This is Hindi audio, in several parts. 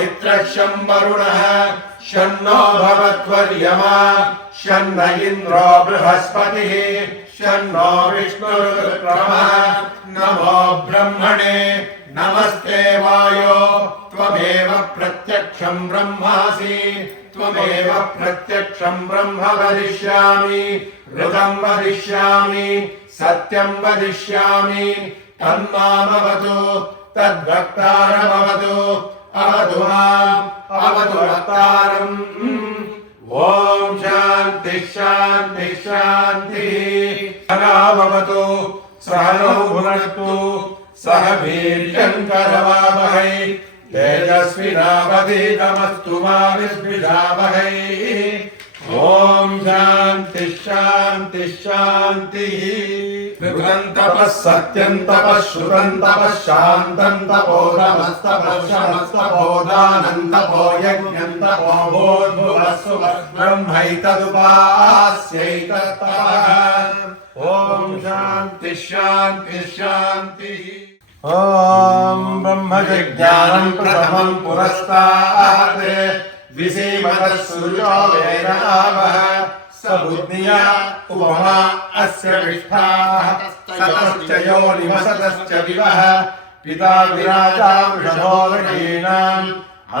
मित्रशं वरुणः शन्नो भवत्वर्यमा शन्न इन्द्रो बृहस्पतिः शन्नो विष्णुरुक्रमः नमो ब्रह्मणे नमस्ते वायो त्वमेव प्रत्यक्षं ब्रह्मासि त्वमेव प्रत्यक्षं ब्रह्म वदिष्यामि ऋतं वदिष्यामि सत्यं वदिष्यामि तन्मामवतु तद्वक्तारमवतु अवतु माम् अवतु वक्तारम् ॐ शान्ति शान्ति शान्तिः सहनाववतु सहनौ भुनक्तु सह वीर्यं करवावहै तेजस्विनावधीतमस्तु मा विद्विषावहै ॐ शान्ति शान्ति शान्तिः कृतं तपः सत्यं तपः श्रुतं तपः शान्तं तपोदमस्तपः शमस्तपोदानं तपो यज्ञं तपो भूर्भुवस्सुः ब्रह्मैतदुपास्यैतत्तपः ॐ शान्ति शान्ति शान्तिः ॐ ब्रह्मज्ञानं प्रथमं पुरस्तात् विसीमतः सूर्यो वेदावः स बुद्धिया उपमा अस्य विष्ठाः सतश्च योनिमसतश्च विवः पिता विराजा वृषभोदकीनाम्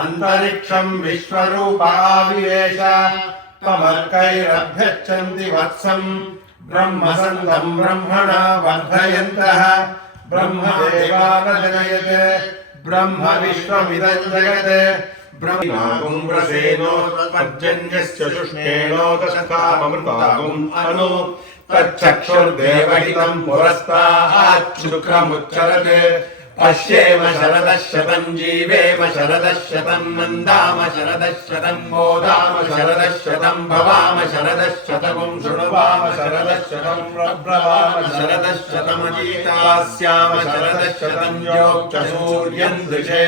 अन्तरिक्षं विश्वरूपाविवेश त्वमर्कैरभ्यच्छन्ति वत्सं ब्रह्मसन्दं ब्रह्मणा वर्धयन्तः ब्रह्मदेवानजनयते ब्रह्म विश्वमिदं जगत् ब्रह्मकुम्भ्रसेनोत्पज्जन्यस्य शुष्णेनोदशकाममृतागुम् अनु तच्चक्षुर्देवहितं पुरस्ताच्छुक्रमुच्चरते पश्येम शरदः शतं जीवेम शरदः शतं नन्दाम शरदः शतं मोदाम शरदः शतं भवाम शरदः शतमुं शृणुवाम शरदः शतं प्रब्रवाम शरदः शतमजीतास्याम शरदः शतं योक्च सूर्यं दृशे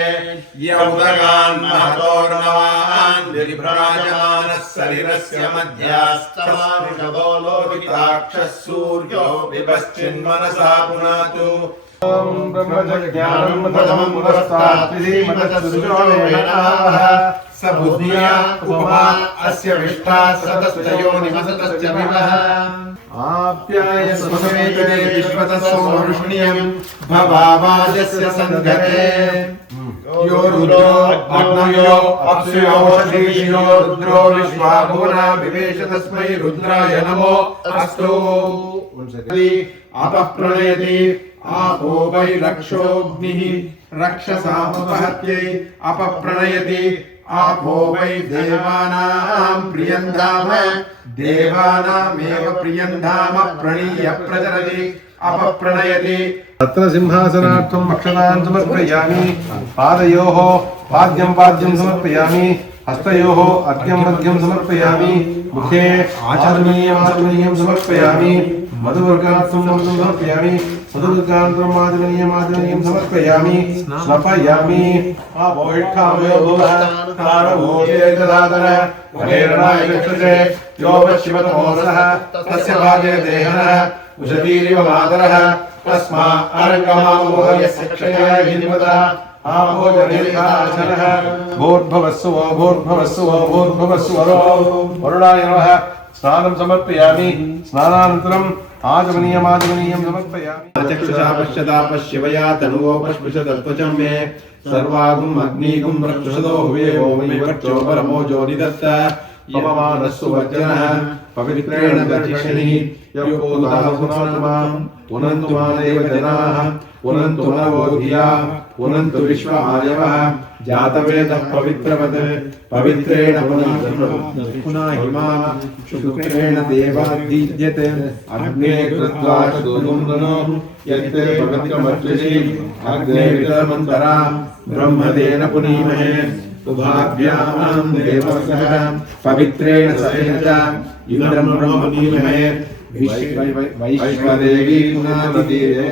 यौदगान् महतोर्नवान् विभ्राजमानः शरीरस्य मध्यास्तमानुषदो लोहिताक्षः सूर्यो विपश्चिन्मनसा पुनातु ॐ ब्रह्मज्ञानं प्रथमं पुरस्तात् विसीमतः सूर्यो वेदावः स बुद्धिया उपमा अस्य विष्ठा सतश्च योनिमसतश्च विवः आप्याय स्वसमेते विश्वतः सोमवृष्ण्यं भवावाजस्य सन्धते यो रुद्रो अग्नयो अप्सुयोषधीशिरो रुद्रो विश्वाभुवना विवेश तस्मै रुद्राय नमो अस्तु अपः प्रणयति आपो वै रक्षोऽग्निः रक्षसामुपहत्यै अपप्रणयति आपो वै देवानां प्रियं धाम देवानामेव प्रियं धाम प्रणीय प्रचरति अपप्रणयति तत्र सिंहासनार्थं अक्षतान् समर्पयामि पादयोः पाद्यं समर्पयामि हस्तयोः अर्घ्यं समर्पयामि मुखे आचमनीयं समर्पयामि मधुवर्गार्थं समर्पयामि मधुवर्गान्तरम् आचमनीयं समर्पयामि स्नपयामि आभोष्ठामयो भूः तारभूषे ददातन वरेरणाय गच्छते यो शिवतमोसः तस्य भागे देहनः उषतीरिव मातरः तस्मा अरङ्गमामोह यस्य क्षयाय हिनिमतः आमो जनेकाचनः भूर्भुवस्सुवो वरुणाय नमः स्नानं समर्पयामि स्नानानन्तरम् आचमनीयं समर्पयामि चक्षुषा पश्यता पश्यवया तनुवो पश्पशतत्वचं मे सर्वागुम् अग्निगुं रक्षसदो हुवे ओमैवक्षो परमो जोनिदत्त पवमानस्सु वज्रनः पवित्रेण दर्शिषिणिः पुनन्तु मानैव जनाः पुनन्तु नवो धिया पुनन्तु विश्व आयवः जातवेदः पवित्रवत् पवित्रेण पुनः हिमाः शुक्रेण देवादीज्यते अग्ने कृत्वा सुदुन्दनो यत्ते पवित्रमर्चसि अग्ने वितरमन्तरा ब्रह्मदेन पुनीमहे उभाभ्यां देवसः पवित्रेण सहेन च इन्द्रं ब्रह्मणीमहे वैश्वदेवी पुनादितीरे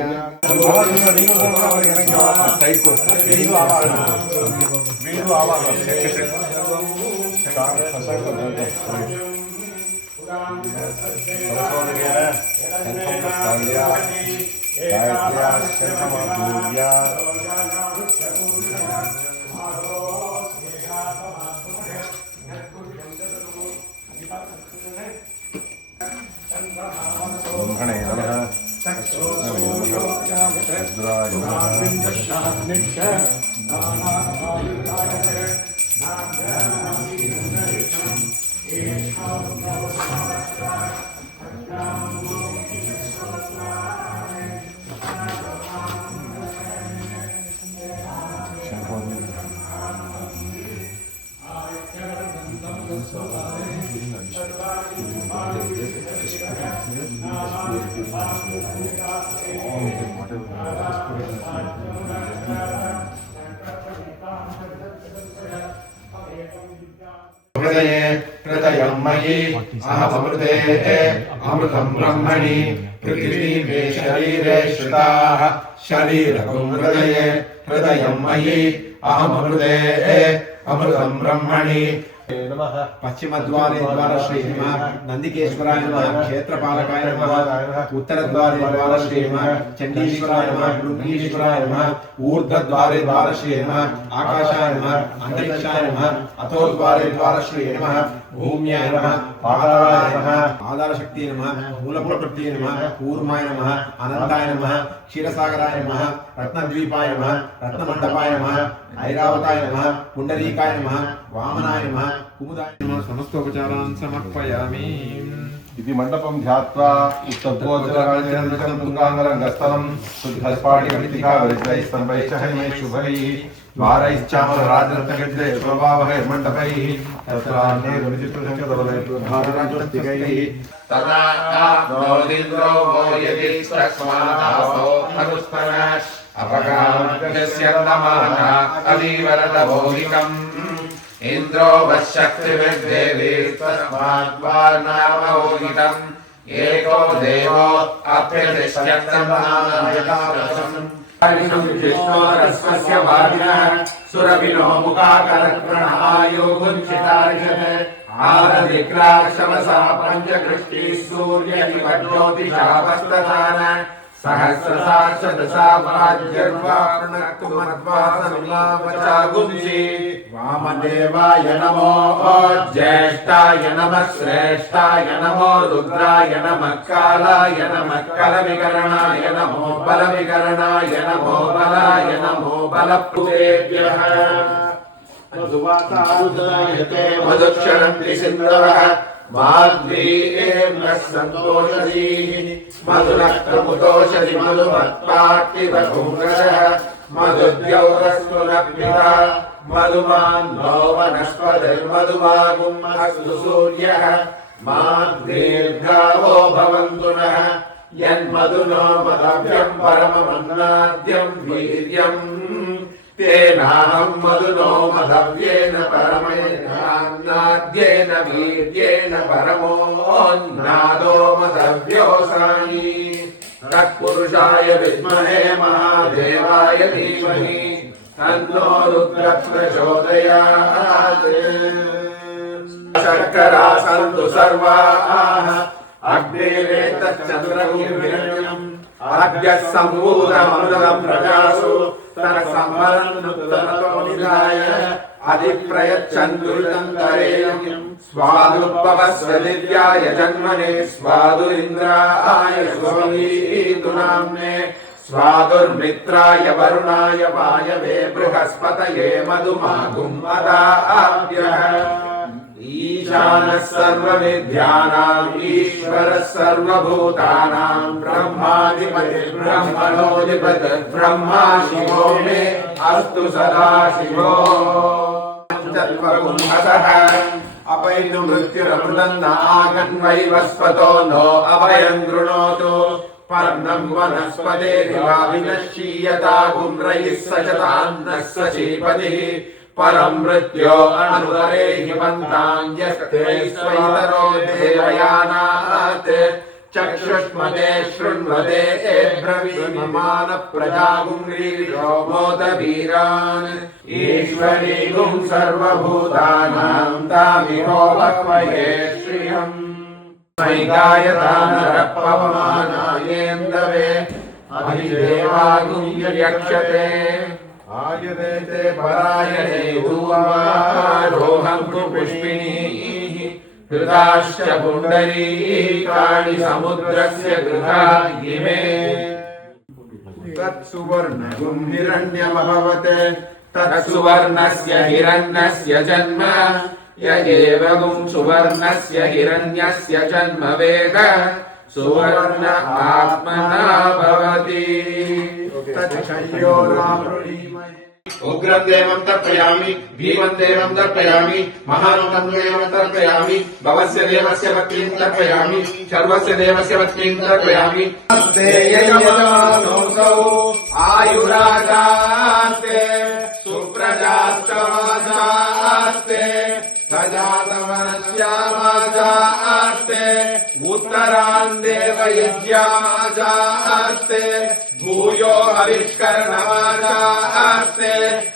ब्रह्मणे नमः रुद्राय हृदये हृदयं मयि अहमृते अमृतं ब्रह्मणि पृथिवी मे शरीरे श्रिताः शरीरकं हृदये हृदयं मयि अहमृते अमृतं ब्रह्मणि पश्चिमद्वारे द्वार श्री नंदिकेश्वराय नमः क्षेत्रपालकाय नमः उत्तरद्वारे द्वार श्री चंडीश्वराय नमः भृंगीश्वराय नमः ऊर्ध्वद्वारे द्वार श्री आकाशाय नमः अंतरिक्षाय नमः अथोद्वारे द्वार श्री भूम्याय नमः पादाय नमः आधार शक्ति नमः मूलप्रकृति नमः कूर्माय नमः अनंताय नमः क्षीरसागराय नमः रत्नद्वीपाय नमः रत्नमंडपाय नमः ऐरावताय नमः पुंडरीकाय नमः वामनाय नमः कुमुदाय नमः समस्तोपचारान् समर्पयामि। इति मंडपं ध्यात्वा उत्तरगोचरराजचन्द्रं तुङ्गाङ्गरङ्गस्थलं शुद्धस्फाटिकटिकावरित्रैः स्तम्भैश्च हैमैः शुभैः द्वारैश्चामरराजरत्नगजैः स्वभावैः मण्डपैः तत्रान्यैर्विचित्रशङ्करवलयैः तदा नोदिन्द्रो वो यदिस्तस्मादासो अनुस्मरन् अपगामस्य नमः अलीवरदभौलिकम् इन्द्रो वशक्तिर्देवी तस्माद्वानामोहितम् एको देवो अप्यतिष्ठत्यन्नामयतारसम् हरिषुजिष्णोरस्वस्य वादिनः सुरभिनो मुखाकरत्प्रणहायो गुञ्चितार्षते आरदिक्राक्षमसा पञ्चकृष्टिः सूर्यनिवज्योतिषावस्तथान सहस्रसाक्षदशा वाज्यर्वाणकुमद्वासमिलावचागुंसि वामदेवाय नमो ज्येष्ठाय नमः श्रेष्ठाय नमो रुद्राय नमः कालाय नमः कलविकरणाय नमो बलविकरणाय नमो बलाय नमो बलपुरेभ्यः मधुवातारुदायते मधुक्षरन्ति सिन्धवः माद्रीर्नः सन्तोषधीः मधुनक्तमुतोषधि मधुमत्पाट्टिवधूम्रजः मधुद्यौरस्फुरपिता मधुमान्नो वनस्पतिर्मधुमागुम् अस्तु सूर्यः माद्रीर्घावो भवन्तु नः यन्मधुनो मदव्यम् परममन्नाद्यम् वीर्यम् तेनाहं मधुनो मधव्येन परमेनान्नाद्येन वीर्येन परमोन्नादो मधव्योऽसामि तत्पुरुषाय विद्महे महादेवाय धीमहि तन्नो रुद्रः प्रचोदयात् शर्करा सन्तु सर्वाः अग्निरेतश्चन्द्रगुंहिरण्यम् आद्यः सम्भूतममृतं प्रजासु तत्सम्मरन्नुत्तरतो निधाय अधिप्रयच्छन्दुरिदन्तरेयम् स्वादुपवस्वदिव्याय जन्मने स्वादुरिन्द्राय स्वमीतु नाम्ने स्वादुर्मित्राय वरुणाय वायवे बृहस्पतये मधुमागुम् अदाभ्यः ईशानः सर्वविद्यानाम् ईश्वरः सर्वभूतानां ब्रह्माधिपतिर्ब्रह्मणोऽधिपतिः ब्रह्मा शिवो मे अस्तु सदा शिवो चत्वरुन्हसः अपैनु मृत्युरमृतं न आगन्वैवस्पतो नो अभयं गृणोतु पर्णं वनस्पतेरिवा विनश्यीयता गुम्रैः सचतान्नः सचीपतिः परं मृत्यो अनुदरे हिमन्तान्यस्ते स्वैतरो देवयानात् चक्षुष्मते शृण्वते ब्रवीममान प्रजागुंरीशो मोदवीरान् ईश्वरीगुं सर्वभूतानां तामिहो वक्महे श्रियम् मैगायता नरपवमानायेन्दवे अधिदेवागुं यक्षते आयते ते परायणे धूमारोहं पुष्पिणीः कृताश्च पुण्डरीकाणि समुद्रस्य कृता इमे तत्सुवर्णगुं हिरण्यमभवत् तत्सुवर्णस्य हिरण्यस्य जन्म य एवं सुवर्णस्य हिरण्यस्य जन्म वेद सुवर्ण आत्मना भवति तच्छयो रामृणीमहे उग्रं देवं तर्पयामि भीमं देवं तर्पयामि महानुतं देवं तर्पयामि भवस्य देवस्य पत्नीं तर्पयामि सर्वस्य देवस्य पत्नीं तर्पयामि ते यजमानोऽसौ आयुराजास्ते सुप्रजास्तवाजास्ते सजातवनस्यामाजास्ते उत्तरान् देवयज्ञामाजास्ते भूयो हविष्कर्णमाजास्ते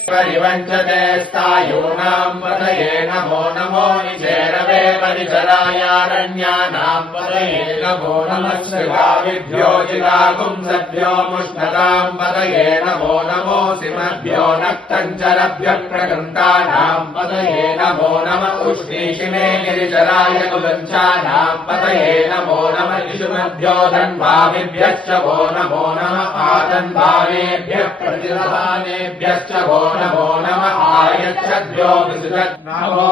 परिवञ्चते स्थायूनां पतये नमो नमो निचेरवे परिचरायारण्यानां पतये नमो नमः शिवाभ्यो जिगागुं सभ्यो मुष्णतां पतये नमो नमो सिंहभ्यो नक्तञ्चरभ्यः प्रकृन्तानां पतये नमो नमः उष्णीशिमे गिरिचराय कुलञ्चानां पतये नमो नमः इषुमभ्यो धन्वामिभ्यश्च वो नमो नमः आदन्भावेभ्यः प्रतिदधानेभ्यश्च वो नमो नमः आयच्छद्भ्यो विसृजत् नमो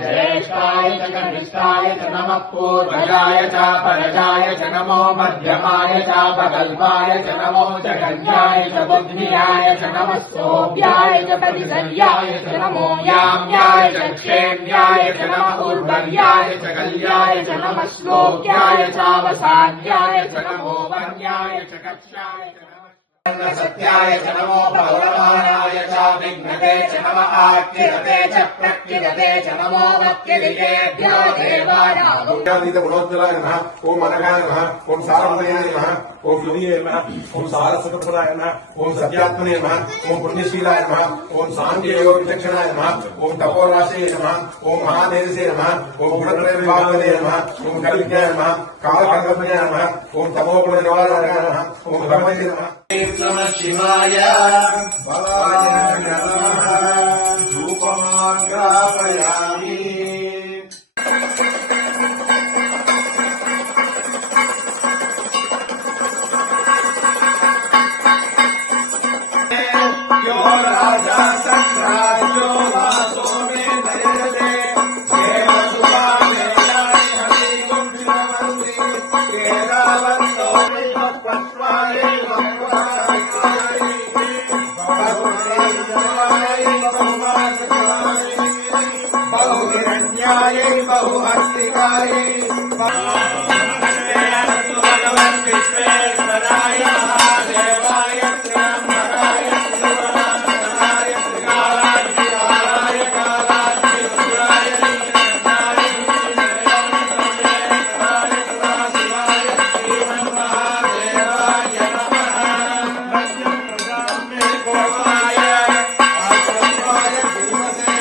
ज्येष्ठाय च कनिष्ठाय च नमः पूर्वजाय च परजाय च नमो मध्यमाय च पकल्पाय च नमो जगन्याय च बुद्धियाय च नमः सोऽभ्याय च परिचर्याय च नमो याम्याय च क्षेम्याय च नमः उर्वर्याय च कल्याय च नमः श्लोक्याय चावसान्याय च नमो वन्याय च कक्ष्याय च नमः सत्याय च नमो पौरमानाय च विघ्नते च नमः आक्किरते च प्रक्किरते च नमो वक्किरियेभ्यो देवानां ज्ञानीत गुणोत्तराय नमः ओम अनघाय नमः ओम सारवदयाय नमः ओम सुधीये नमः ओम सारस्वतप्रदाय नमः ओम सत्यात्मने नमः ओम पुण्यशीलाय नमः ओम सांख्ययोग विचक्षणाय नमः ओम तपोराशये नमः ओम महादेवसे नमः ओम गुणत्रय विभागने नमः ओम कलिज्ञाय नमः कालकल्पने नमः ओम तमोगुण निवारणाय नमः ओम ब्रह्मसे नमः नमः शिवाय भवाय नमः धूपमाग्रापयामि यो राजा सत्रायो वासो मे दयते देव सुभाने जाय हरि गुंजवन्ति केरावन्तो पत्वाय बहुहिरण्याय बहुहस्तिकाय विश्वेश्वराय महादेवाय त्र्यम्बकाय त्रिपुरान्तकाय त्रिकालाय कालाग्निरुद्राय सदाशिवाय श्रीमन्महादेवाय नमः ब्रह्मे गोपाय आश्रमाय भीमसे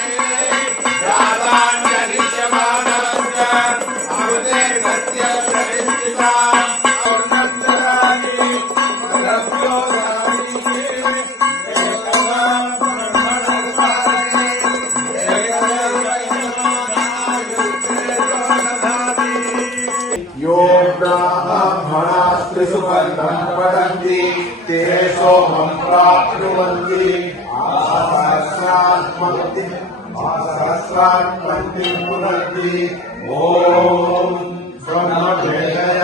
जाताञ्जलिष्यमानस्य अमृते सत्यप्रतिष्ठिता पूर्णन्दराणि रस्योदानि यो ब्राह्मणास्त्रिषु वर्णं पठन्ति ते सोमं प्राप्नुवन्ति सहस्रात्मन्तिं पुनन्ति ॐ ब्रह्मवेदय